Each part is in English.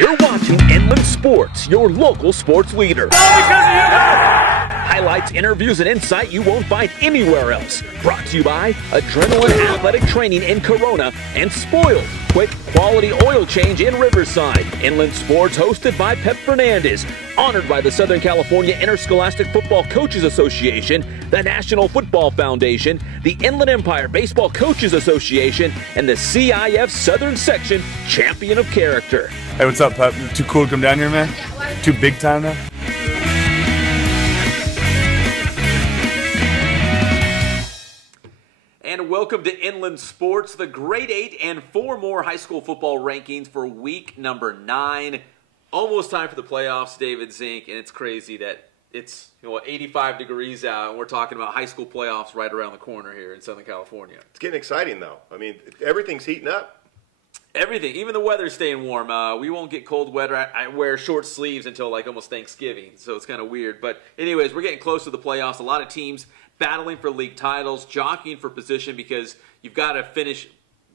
You're watching Inland Sports, your local sports leader. Highlights, interviews, and insight you won't find anywhere else. Brought to you by Adrenaline Athletic Training in Corona and Spoiled, quick quality oil change in Riverside. Inland Sports hosted by Pep Fernandez. Honored by the Southern California Interscholastic Football Coaches Association, the National Football Foundation, the Inland Empire Baseball Coaches Association, and the CIF Southern Section Champion of Character. Hey, what's up, Pep? Too cool to come down here, man? Too big time now? And welcome to Inland Sports, the grade 8 and 4 more high school football rankings for week number 9. Almost time for the playoffs, David Zink, and it's crazy that it's 85 degrees out, and we're talking about high school playoffs right around the corner here in Southern California. It's getting exciting, though. I mean, everything's heating up. Everything, even the weather's staying warm. We won't get cold weather. I wear short sleeves until like almost Thanksgiving, so it's kind of weird. But anyways, we're getting close to the playoffs. A lot of teams battling for league titles, jockeying for position because you've got to finish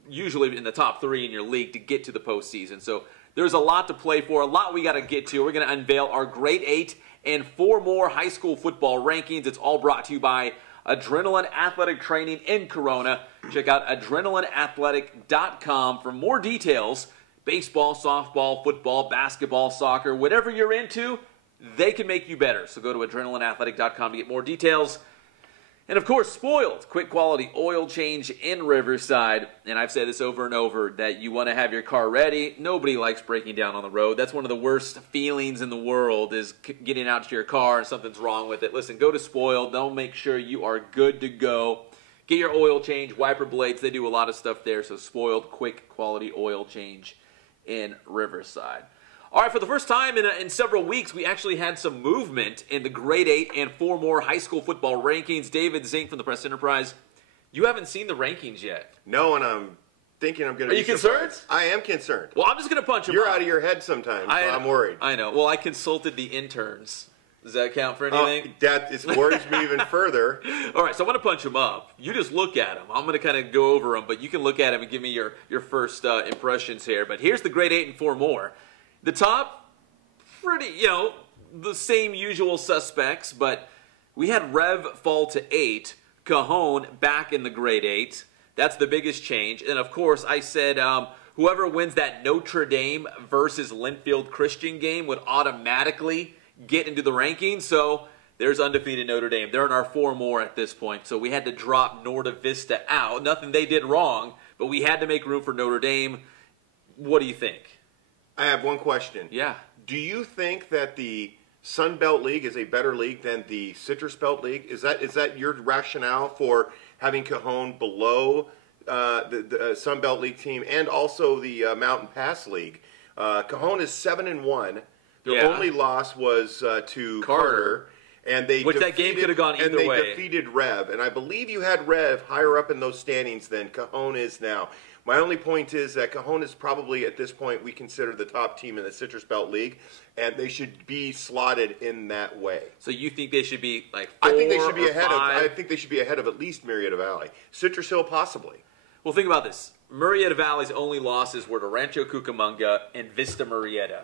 usually in the top 3 in your league to get to the postseason. So there's a lot to play for, a lot we got to get to. We're going to unveil our grade 8 and 4 more high school football rankings. It's all brought to you by Adrenaline Athletic Training in Corona. Check out adrenalineathletic.com for more details. Baseball, softball, football, basketball, soccer, whatever you're into, they can make you better. So go to adrenalineathletic.com to get more details. And of course, Spoiled, quick quality oil change in Riverside. And I've said this over and over that you want to have your car ready. Nobody likes breaking down on the road. That's one of the worst feelings in the world is getting out to your car and something's wrong with it. Listen, go to Spoiled. They'll make sure you are good to go. Get your oil change, wiper blades. They do a lot of stuff there. So Spoiled, quick quality oil change in Riverside. All right, for the first time in several weeks, we actually had some movement in the grade 8 and 4 more high school football rankings. David Zink from the Press Enterprise, you haven't seen the rankings yet. No, and I'm thinking I'm going to be Are you concerned? I am concerned. Well, I'm just going to punch him You're up. out of your head sometimes, so I'm worried. I know. Well, I consulted the interns. Does that count for anything? That worries me even further. All right, so I'm going to punch him up. You just look at him. I'm going to kind of go over him, but you can look at him and give me your first impressions here. But here's the grade 8 and 4 more. The top, pretty, the same usual suspects, but we had Rev fall to 8, Cajon back in the grade 8. That's the biggest change. And of course, I said whoever wins that Notre Dame versus Linfield Christian game would automatically get into the rankings. So there's undefeated Notre Dame. They're in our 4 more at this point. So we had to drop Norta Vista out. Nothing they did wrong, but we had to make room for Notre Dame. What do you think? I have one question. Yeah. Do you think that the Sun Belt League is a better league than the Citrus Belt League? Is that your rationale for having Cajon below the Sun Belt League team and also the Mountain Pass League? Cajon is 7-1. Their only loss was to Carter. And that game could have gone either way. And they defeated Rev. And I believe you had Rev higher up in those standings than Cajon is now. My only point is that Cajon is probably, at this point, we consider the top team in the Citrus Belt League, and they should be slotted in that way. So you think they should be like 4 I think they should be or ahead 5? I think they should be ahead of at least Marietta Valley. Citrus Hill, possibly. Well, think about this. Marietta Valley's only losses were to Rancho Cucamonga and Vista Marietta.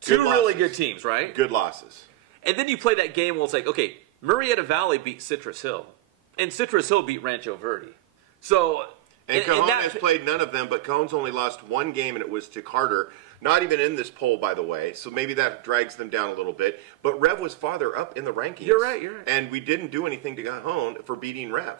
Two really good teams, right? Good losses. And then you play that game where it's like, okay, Marietta Valley beat Citrus Hill, and Citrus Hill beat Rancho Verde. So... And Cajon has played none of them, but Cajon's only lost 1 game, and it was to Carter. Not even in this poll, by the way, so maybe that drags them down a little bit. But Rev was farther up in the rankings. You're right. And we didn't do anything to Cajon for beating Rev.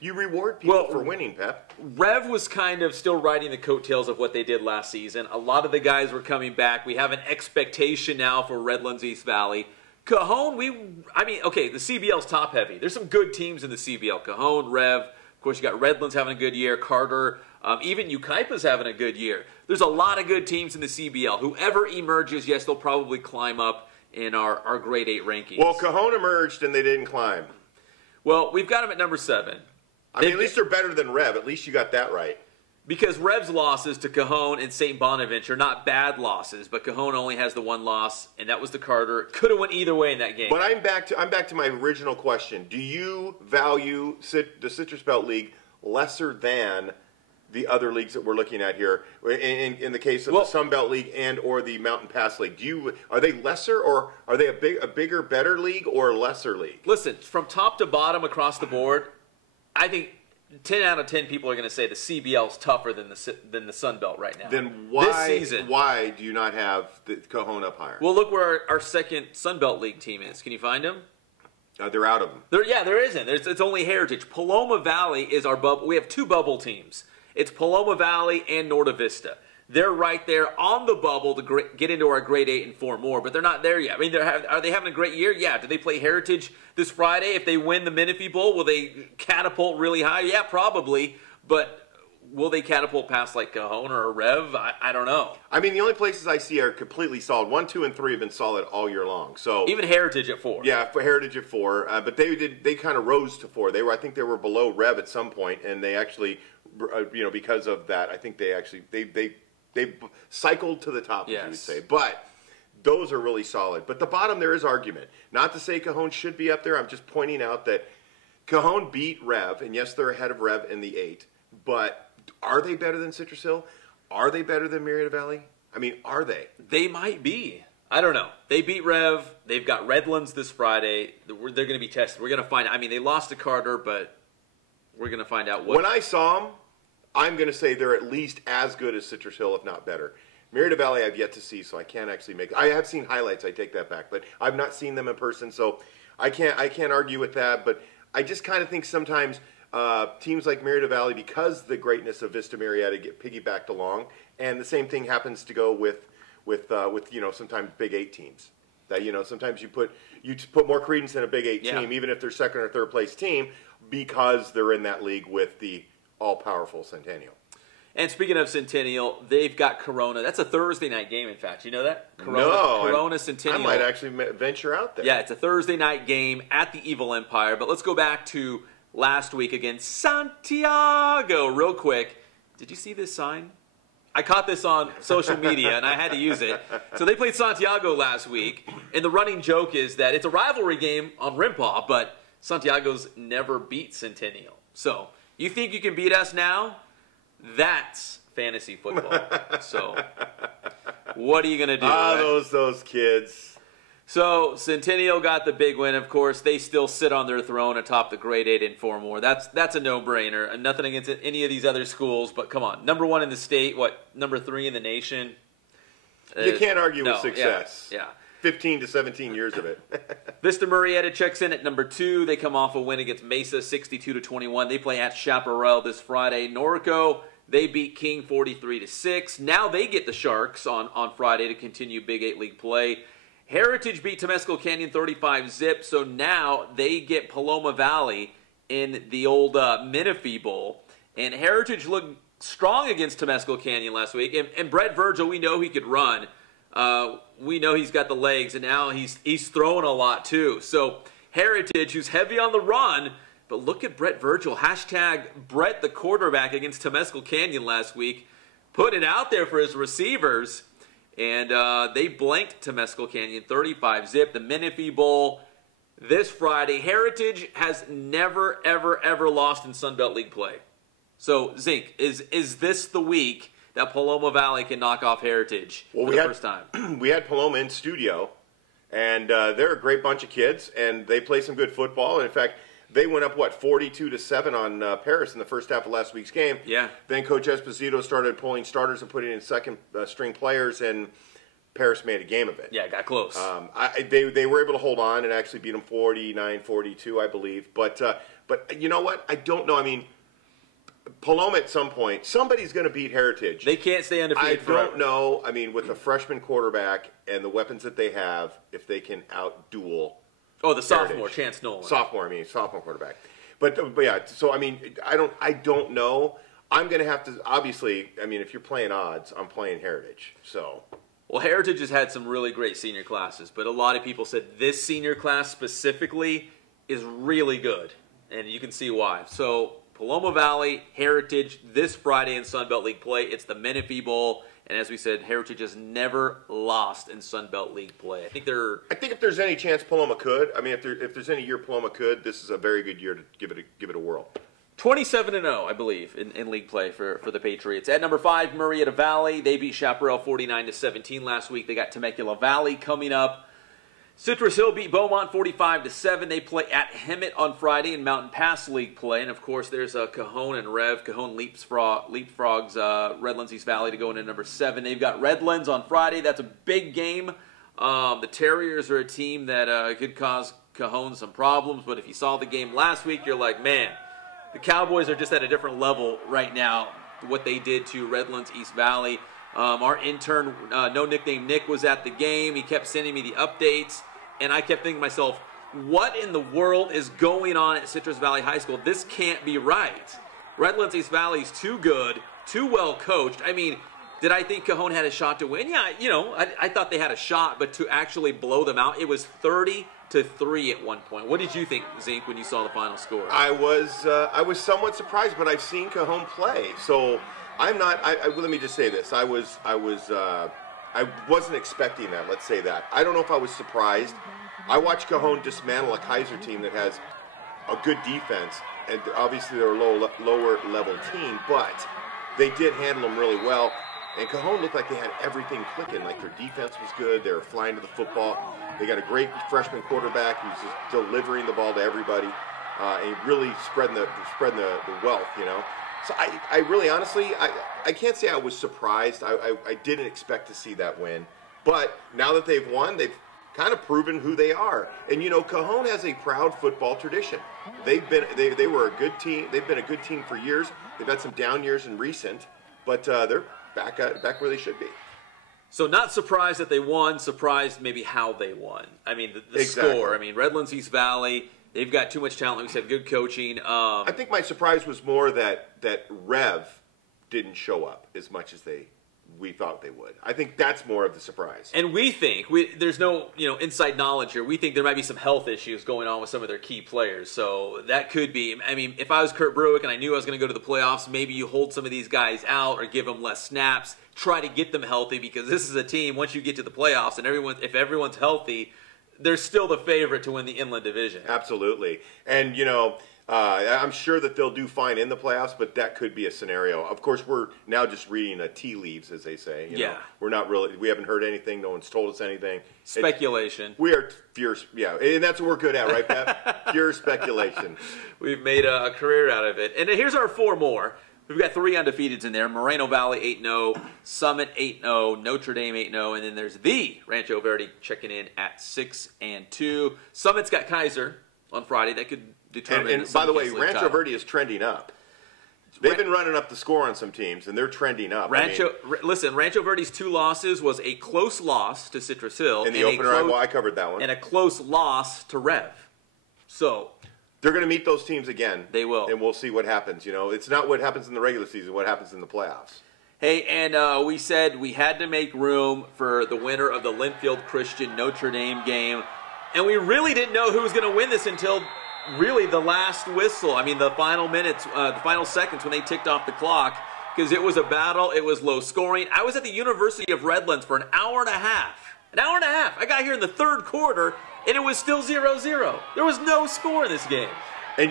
You reward people for winning, Pep. Rev was kind of still riding the coattails of what they did last season. A lot of the guys were coming back. We have an expectation now for Redlands East Valley. Cajon, okay, the CBL's top-heavy. There's some good teams in the CBL. Cajon, Rev. Of course, you got Redlands having a good year, Carter, even Ukaipa's having a good year. There's a lot of good teams in the CBL. Whoever emerges, yes, they'll probably climb up in our grade 8 rankings. Well, Cajon emerged and they didn't climb. Well, we've got them at number 7. I mean, at least they're better than Rev. At least you got that right. Because Rev's losses to Cajon and St. Bonaventure, not bad losses, but Cajon only has the 1 loss, and that was to Carter. Could have went either way in that game. But I'm back to my original question. Do you value the Citrus Belt League lesser than the other leagues that we're looking at here? In the case of the Sun Belt League and or the Mountain Pass League, are they lesser, or are they a bigger, better league, or a lesser league? Listen, from top to bottom across the board, I think 10 out of 10 people are going to say the CBL is tougher than the Sun Belt right now. Then why do you not have the Cajon up higher? Well, look where our second Sun Belt League team is. Can you find them? They're out of them. There isn't. It's only Heritage. Paloma Valley is our bubble. We have two bubble teams. It's Paloma Valley and Norte Vista. They're right there on the bubble to get into our grade 8 and 4 more, but they're not there yet. I mean, are they having a great year? Yeah. Do they play Heritage this Friday? If they win the Menifee Bowl, will they catapult really high? Yeah, probably. But will they catapult past like Cajon or a Rev? I don't know. I mean, the only places I see are completely solid. 1, 2, and 3 have been solid all year long. So even Heritage at 4. Yeah, for Heritage at 4. But they kind of rose to 4. I think they were below Rev at some point, and they actually, because of that, I think they cycled to the top, as you would say. But those are really solid. But the bottom, there is argument. Not to say Cajon should be up there. I'm just pointing out that Cajon beat Rev, and yes, they're ahead of Rev in the 8. But are they better than Citrus Hill? Are they better than Marietta Valley? I mean, are they? They might be. I don't know. They beat Rev. They've got Redlands this Friday. They're going to be tested. We're going to find out. I mean, they lost to Carter, but we're going to find out what. When I saw them, I'm going to say they're at least as good as Citrus Hill, if not better. Marietta Valley I've yet to see, so I can't actually make it. I have seen highlights, I take that back, but I've not seen them in person, so I can't argue with that. But I just kind of think sometimes teams like Marietta Valley, because the greatness of Vista Marietta, get piggybacked along, and the same thing happens to go with sometimes Big 8 teams. That sometimes you put more credence in a Big 8 team, even if they're second or third place team, because they're in that league with the all-powerful Centennial. And speaking of Centennial, they've got Corona. That's a Thursday night game, in fact. You know that? Corona Centennial. I might actually venture out there. Yeah, it's a Thursday night game at the Evil Empire. But let's go back to last week against Santiago real quick. Did you see this sign? I caught this on social media, and I had to use it. So they played Santiago last week, and the running joke is that it's a rivalry game on Rimpaw, but Santiago's never beat Centennial. So you think you can beat us now? That's fantasy football. So what are you going to do? Those kids. So Centennial got the big win. Of course, they still sit on their throne atop the grade 8 and 4 more. That's a no-brainer. Nothing against any of these other schools, but come on. Number 1 in the state, number 3 in the nation? You can't argue with success. Yeah. 15 to 17 years of it. Vista Marietta checks in at number 2. They come off a win against Mesa, 62-21. They play at Chaparral this Friday. Norco, they beat King 43-6. Now they get the Sharks on Friday to continue Big 8 League play. Heritage beat Temescal Canyon 35-zip, so now they get Paloma Valley in the old Menifee Bowl. And Heritage looked strong against Temescal Canyon last week. And Brett Virgil, we know he could run. We know he's got the legs, and now he's throwing a lot too. So Heritage, who's heavy on the run, but look at Brett Virgil. Hashtag Brett the quarterback against Temescal Canyon last week. Put it out there for his receivers. And they blanked Temescal Canyon 35-zip. The Menifee Bowl this Friday. Heritage has never, ever, ever lost in Sun Belt League play. So, Zink, is this the week that Paloma Valley can knock off Heritage for the first time? We had Paloma in studio, and they're a great bunch of kids, and they play some good football. And in fact, they went up, 42-7 on Paris in the first half of last week's game. Yeah. Then Coach Esposito started pulling starters and putting in second-string players, and Paris made a game of it. Yeah, it got close. They were able to hold on and actually beat them 49-42, I believe. But you know what? I don't know. I mean, Paloma at some point, somebody's going to beat Heritage. They can't stay undefeated forever. I don't know. I mean, with a freshman quarterback and the weapons that they have, if they can out-duel the sophomore, Heritage. Chance Nolan. Sophomore quarterback. But yeah, so I mean, I don't know. I'm going to have to, obviously, I mean, if you're playing odds, I'm playing Heritage. So. Well, Heritage has had some really great senior classes, but a lot of people said this senior class specifically is really good, and you can see why. So, Paloma Valley, Heritage, this Friday in Sun Belt League play. It's the Menifee Bowl, and as we said, Heritage has never lost in Sun Belt League play. I think if there's any chance Paloma could, I mean, if there's any year Paloma could, this is a very good year to give it a whirl. 27-0, I believe, in league play for the Patriots. At number 5, Marietta Valley. They beat Chaparral 49-17 last week. They got Temescal Valley coming up. Citrus Hill beat Beaumont 45-7. They play at Hemet on Friday in Mountain Pass League play. And, of course, there's Cajon and Rev. Cajon leapfrogs Redlands East Valley to go into number 7. They've got Redlands on Friday. That's a big game. The Terriers are a team that could cause Cajon some problems. But if you saw the game last week, you're like, man, the Cowboys are just at a different level right now, what they did to Redlands East Valley. Our intern, no nickname Nick, was at the game. He kept sending me the updates, and I kept thinking to myself, what in the world is going on at Citrus Valley High School? This can't be right. Redlands East Valley is too good, too well coached. I mean, did I think Cajon had a shot to win? Yeah, I thought they had a shot, but to actually blow them out, it was 30-3 at one point. What did you think, Zink, when you saw the final score? I was somewhat surprised, but I've seen Cajon play, so I'm not. Let me just say this: I wasn't expecting that. Let's say that. I don't know if I was surprised. I watched Cajon dismantle a Kaiser team that has a good defense, and obviously they're a lower level team, but they did handle them really well. And Cajon looked like they had everything clicking. Like their defense was good. They were flying to the football. They got a great freshman quarterback who's just delivering the ball to everybody, and really spreading the wealth. So I really, honestly, I can't say I was surprised. I didn't expect to see that win. But now that they've won, they've kind of proven who they are. And, Cajon has a proud football tradition. They were a good team. They've been a good team for years. They've had some down years in recent, but they're back where they should be. So not surprised that they won, surprised maybe how they won. I mean, the Exactly. score. I mean, Redlands East Valley, they've got too much talent. Like we said, good coaching. I think my surprise was more that Rev didn't show up as much as we thought they would. I think that's more of the surprise. And we think, there's no inside knowledge here. We think there might be some health issues going on with some of their key players. So that could be, I mean, if I was Kurt Bruick and I knew I was going to go to the playoffs, maybe you hold some of these guys out or give them less snaps, try to get them healthy, because this is a team, once you get to the playoffs and if everyone's healthy, they're still the favorite to win the Inland Division. Absolutely. And, I'm sure that they'll do fine in the playoffs, but that could be a scenario. Of course, we're now just reading tea leaves, as they say. We're not really, we haven't heard anything. No one's told us anything. Speculation. We are fierce, and that's what we're good at, right, Pat? Pure speculation. We've made a career out of it. And here's our 4 more. We've got 3 undefeateds in there. Moreno Valley 8-0, Summit 8-0, Notre Dame 8-0, and then there's the Rancho Verde checking in at 6-2. Summit's got Kaiser on Friday. That could determine. And by the way, Rancho Verde is trending up. They've been running up the score on some teams, and they're trending up. Listen, Rancho Verde's 2 losses was a close loss to Citrus Hill. In the opener, I covered that one. And a close loss to Rev. So they're going to meet those teams again. They will. And we'll see what happens. It's not what happens in the regular season, what happens in the playoffs. Hey, and we said we had to make room for the winner of the Linfield Christian Notre Dame game. And we really didn't know who was going to win this until really the last whistle. I mean, the final minutes, the final seconds when they ticked off the clock, because it was a battle. It was low scoring. I was at the University of Redlands for an hour and a half. An hour and a half. I got here in the 3rd quarter, and it was still 0-0. There was no score in this game. And,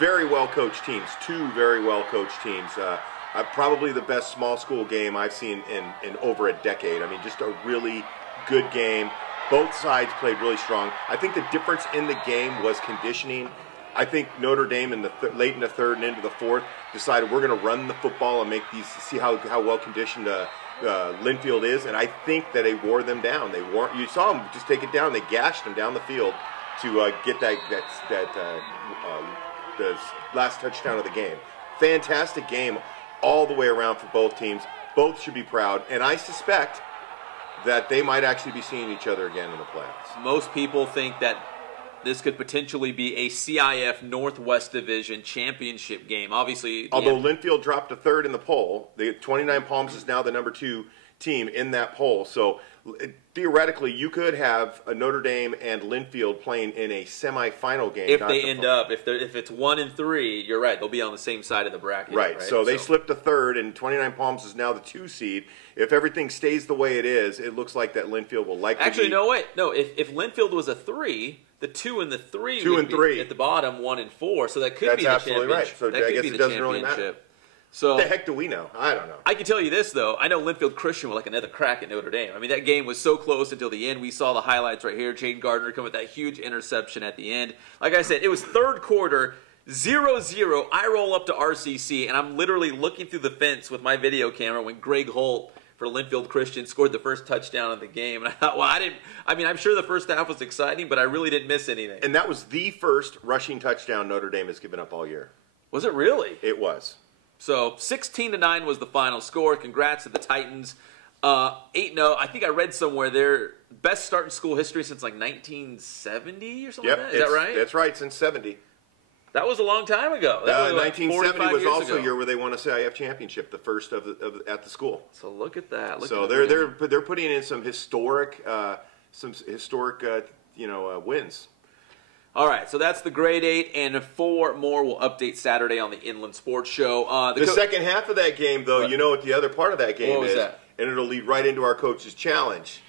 very well-coached teams, 2 very well-coached teams. Probably the best small school game I've seen in over a decade. I mean, just a really good game. Both sides played really strong. I think the difference in the game was conditioning. I think Notre Dame late in the 3rd and into the 4th decided we're going to run the football and see how well conditioned Linfield is, and I think that they wore them down. You saw them just take it down. They gashed them down the field to get the last touchdown of the game. Fantastic game all the way around for both teams. Both should be proud, and I suspect that they might actually be seeing each other again in the playoffs. Most people think that this could potentially be a CIF Northwest Division championship game. Obviously, although Linfield dropped to 3rd in the poll, the 29 Palms is now the number 2 team in that poll. So theoretically, you could have a Notre Dame and Linfield playing in a semifinal game. If they end up, if it's 1 and 3, you're right. They'll be on the same side of the bracket. Right. So they slipped to 3rd, and 29 Palms is now the 2 seed. If everything stays the way it is, it looks like that Linfield will likely. Actually, no, wait, no. If Linfield was a 3, the 2 and the 3 2 would and be 3 at the bottom, 1 and 4. So that could be the absolutely right. championship. So that I could guess be it the doesn't really matter. championship. So What the heck do we know? I don't know. I can tell you this, though. I know Linfield Christian would like another crack at Notre Dame. I mean, that game was so close until the end. We saw the highlights right here. Jaden Gardner come with that huge interception at the end. Like I said, it was third quarter, 0-0. I roll up to RCC, and I'm literally looking through the fence with my video camera when Greg Holt for Linfield Christian scored the first touchdown of the game. And I thought, well, I'm sure the first half was exciting, but I really didn't miss anything. And that was the first rushing touchdown Notre Dame has given up all year. Was it really? It was. So 16-9 was the final score. Congrats to the Titans. 8-0. I think I read somewhere their best start in school history since like 1970 or something like that. Is that right? That's right, since 70. That was a long time ago. That was like 1970 was also a ago. year where they won a CIF championship, the first at the school. So look at that. They're putting in some historic wins. All right, so that's the grade 8, and 4 more will update Saturday on the Inland Sports Show. The second half of that game, though, you know what the other part of that game is, that? And it'll lead right into our coach's challenge.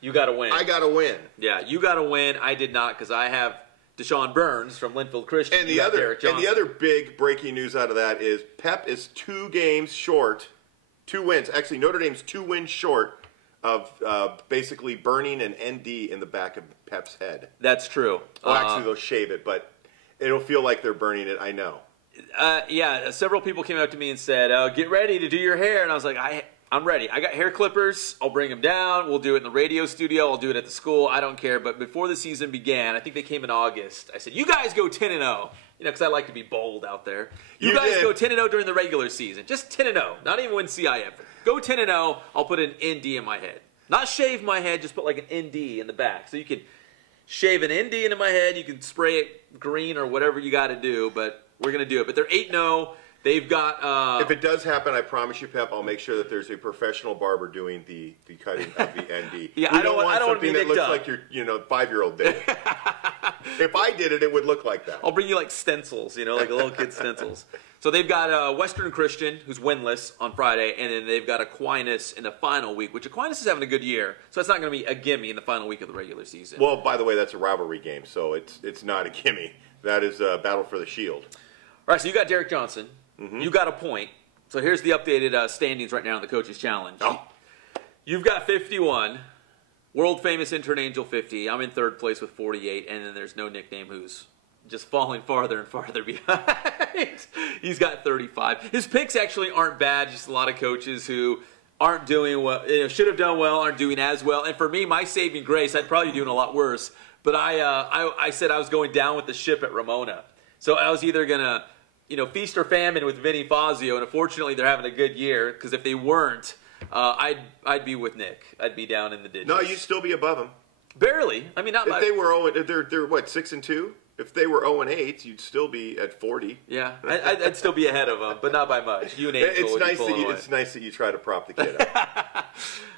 You got to win. I got to win. Yeah, you got to win. I did not because I have Deshaun Burns from Linfield Christian. And the other big breaking news out of that is Pep is 2 games short, 2 wins. Actually, Notre Dame's 2 wins short of basically burning an ND in the back of Pep's head. That's true. Well, actually, they'll shave it, but it'll feel like they're burning it, I know. Yeah, several people came up to me and said, get ready to do your hair. And I was like, I'm ready. I got hair clippers. I'll bring them down. We'll do it in the radio studio. I'll do it at the school. I don't care. But before the season began, I think they came in August, I said, you guys go 10-0. Because I like to be bold out there. You guys go 10-0 during the regular season. Just 10-0. Not even win CIF. Go 10-0. I'll put an ND in my head. Not shave my head, just put like an ND in the back. So you can shave an ND into my head. You can spray it green or whatever you got to do. But we're going to do it. But they're 8-0. They've got... if it does happen, I promise you, Pep, I'll make sure that there's a professional barber doing the cutting of the ND. Yeah, I don't want something that looks like your 5-year-old did it. If I did it, it would look like that. I'll bring you like stencils, like a little kid's stencils. So they've got Western Christian, who's winless on Friday, and then they've got Aquinas in the final week, which Aquinas is having a good year, so it's not going to be a gimme in the final week of the regular season. Well, by the way, that's a rivalry game, so it's not a gimme. That is a battle for the shield. All right, so you got Derek Johnson. Mm-hmm. You got a point. So here's the updated standings right now in the Coach's Challenge. Oh. You've got 51. World famous Intern Angel 50. I'm in 3rd place with 48, and then there's no nickname who's just falling farther and farther behind. He's got 35. His picks actually aren't bad, just a lot of coaches who aren't doing well, should have done well, aren't doing as well. And for me, my saving grace, I'd probably be doing a lot worse, but I said I was going down with the ship at Ramona. So I was either going to feast or famine with Vinny Fazio, and unfortunately they're having a good year, because if they weren't, I'd be with Nick. I'd be down in the ditches. No, you'd still be above them. Barely. I mean, not if much. They were they're what, 6-2? If they were 0-8, you'd still be at 40. Yeah, I'd still be ahead of them, but not by much. You and Angel would be pulling away. It's nice that you try to prop the kid up.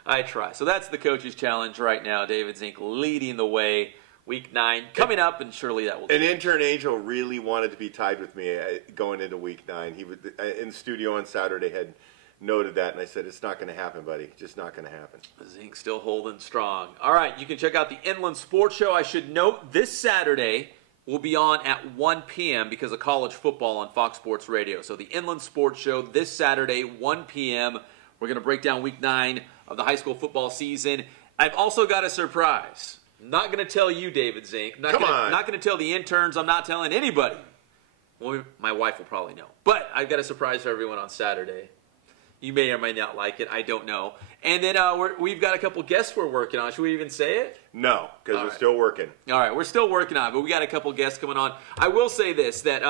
I try. So that's the Coach's Challenge right now. David Zink leading the way. Week 9 coming up, and surely that will change. An Intern Angel really wanted to be tied with me going into Week 9. He would, in the studio on Saturday, had noted that, and I said, it's not going to happen, buddy. Just not going to happen. Zink still holding strong. All right, you can check out the Inland Sports Show. I should note this Saturday will be on at 1 p.m. because of college football on Fox Sports Radio. So the Inland Sports Show this Saturday, 1 p.m. We're going to break down Week 9 of the high school football season. I've also got a surprise. I'm not going to tell you, David Zink. I'm not going to tell the interns. I'm not telling anybody. Well, my wife will probably know. But I've got a surprise for everyone on Saturday. You may or may not like it. I don't know. And then we've got a couple guests we're working on. Should we even say it? No, because we're still working. All right, we're still working on it, but we got a couple guests coming on. I will say this, that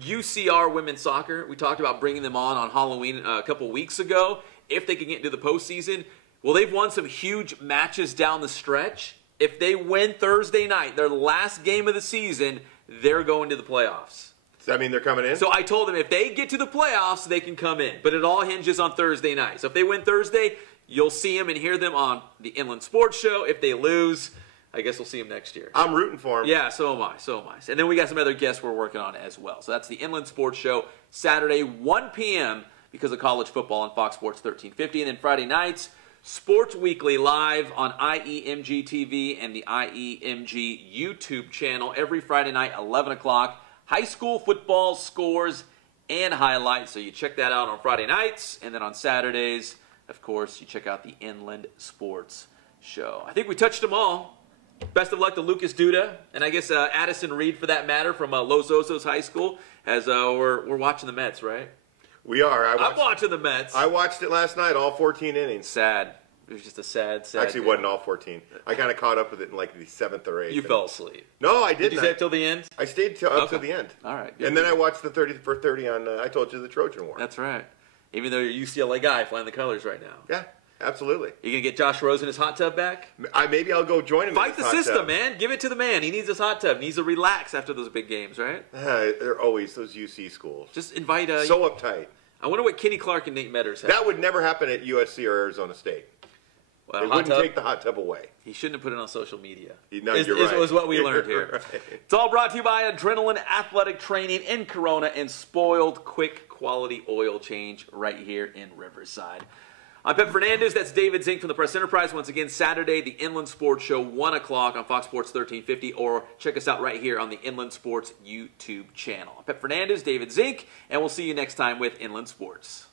UCR women's soccer, we talked about bringing them on Halloween a couple weeks ago, if they can get into the postseason. Well, they've won some huge matches down the stretch. If they win Thursday night, their last game of the season, they're going to the playoffs. Does that mean they're coming in? So I told them if they get to the playoffs, they can come in. But it all hinges on Thursday night. So if they win Thursday, you'll see them and hear them on the Inland Sports Show. If they lose, I guess we'll see them next year. I'm rooting for them. Yeah, so am I. And then we got some other guests we're working on as well. So that's the Inland Sports Show, Saturday, 1 p.m. because of college football on Fox Sports 1350. And then Friday nights, Sports Weekly live on IEMG TV and the IEMG YouTube channel every Friday night, 11 o'clock. High school football scores and highlights. So you check that out on Friday nights. And then on Saturdays, of course, you check out the Inland Sports Show. I think we touched them all. Best of luck to Lucas Duda, and I guess Addison Reed, for that matter, from Los Osos High School, as we're watching the Mets, right? We are. I'm watching the Mets. I watched it last night, all 14 innings. Sad. It was just a sad Actually, it day. wasn't all 14. I kind of caught up with it in like the 7th or 8th. You fell asleep. No, I didn't. Did you stay till the end? I stayed up to the end. All right. And then I watched the 30 for 30 on, I told you, the Trojan War. That's right. Even though you're a UCLA guy flying the colors right now. Yeah, absolutely. You going to get Josh Rosen his hot tub back? Maybe I'll go join him. Fight in the his hot system, tub. man. Give it to the man. He needs his hot tub. He needs to relax after those big games, right? They're always those UC schools. Just invite so uptight. I wonder what Kenny Clark and Nate Metters have. That would never happen at USC or Arizona State. Well, They wouldn't take the hot tub away. He shouldn't have put it on social media. No, you're right. Is what we learned You're here. right. It's all brought to you by Adrenaline Athletic Training in Corona and Spoiled Quick Quality Oil Change right here in Riverside. I'm Pep Fernandez. That's David Zink from the Press Enterprise. Once again, Saturday, the Inland Sports Show, 1 o'clock on Fox Sports 1350, or check us out right here on the Inland Sports YouTube channel. I'm Pep Fernandez, David Zink, and we'll see you next time with Inland Sports.